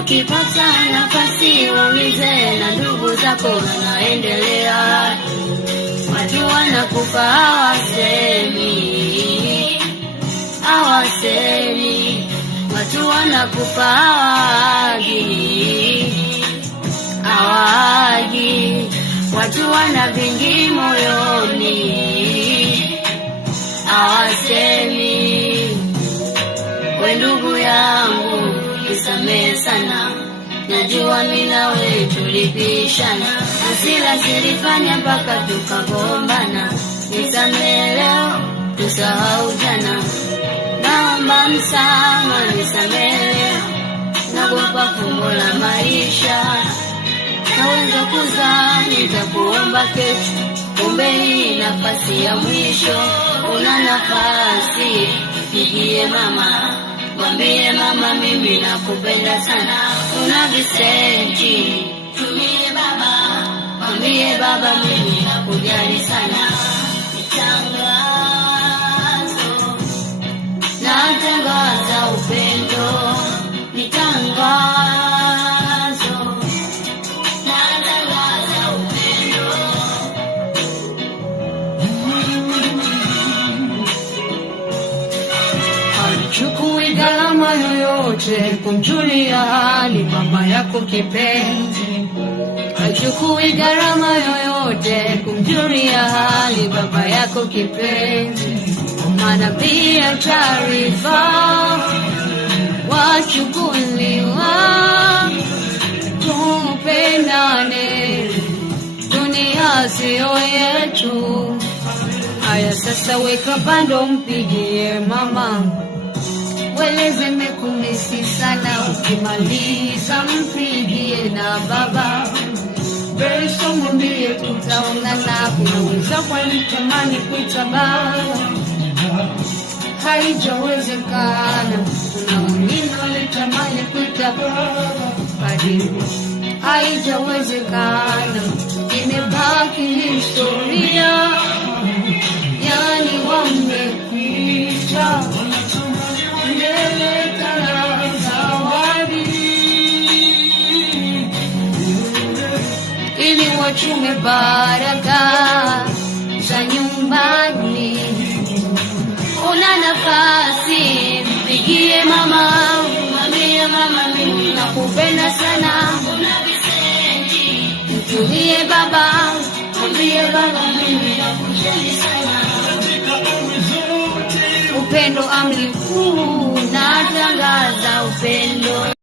ukipata nafasi waulize na ndugu zako wanaendelea. Watu wanakufa hawasemi, watu wanakufa hawagi, watu wana vingi moyoni hawasemi. We ndugu yangu nisamehe sana, najua mimi nawe tulipishana, hasira zilifanya mpaka tukagombana. Nisamehe leo tusahau jana, naomba msamaha nisamehe leo, nakupa fungu la maisha. Naweza kuzaa nitakuomba kesho, kumbe hii nafasi ya mwisho. Una nafasi, pigie mama, mwambie mama mimi nakupenda sana. Una visenti, tumie baba, mwambie baba mimi nakujali sana. Natangaza upendo, natangaza upendo. Haichukui gharama yoyote kumjulia hali mama yako kipenzi. Haichukui gharama yoyote kumjulia hali baba yako kipenzi. Maana bila taarifa wachukuliwa. Tupendane, dunia sio yetu. Haya sasa weka bando, mpigie mama, weleze mekumisi sana. Ukimaliza mpigie na baba, Beso mwambie tutaonana. Kunaweza kwa nitamani kuita baba, haijawezekana. Kuna wengine walitamani kuita padri, haijawezekana. Imebaki historia, yani wamekwisha. Mbele zawadi ili wachume baraka za nyumbani. Una nafasi, mpigie mama, mwambie mama mimi nakupenda sana. Una visenti, mtulie baba, mwambie baba mimi nakujali sana. Upendo amri kuu, natangaza upendo.